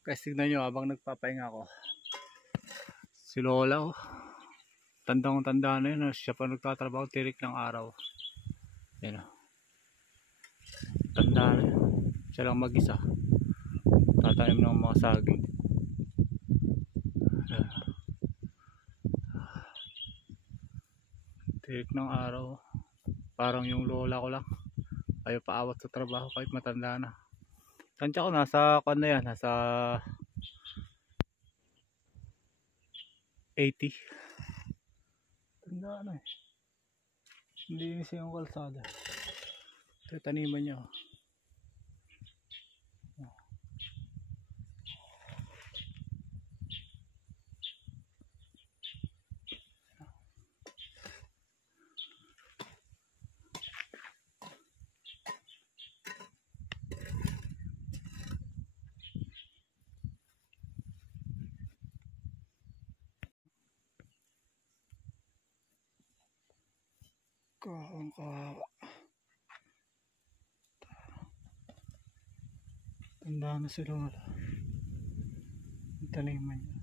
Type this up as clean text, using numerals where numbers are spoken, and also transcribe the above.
Guys, tignan nyo habang nagpapahinga ako. Si Lola, oh. Tandang tanda na yun. Siya pa nagtatrabaho, tirik ng araw. Yan, oh. Tanda na yun. Siya lang mag-isa. Tatanim ng mga saging. Tirik ng araw. Parang yung lola ko lang. Ayaw paawat sa trabaho kahit matanda na. Tansya ko nasa kwan na yan. Nasa 80. Tanda na eh. Hindi siya yung kalsada. Ito taniman niya. Kawawa. Tanda na si Lola. Ang taniman niya.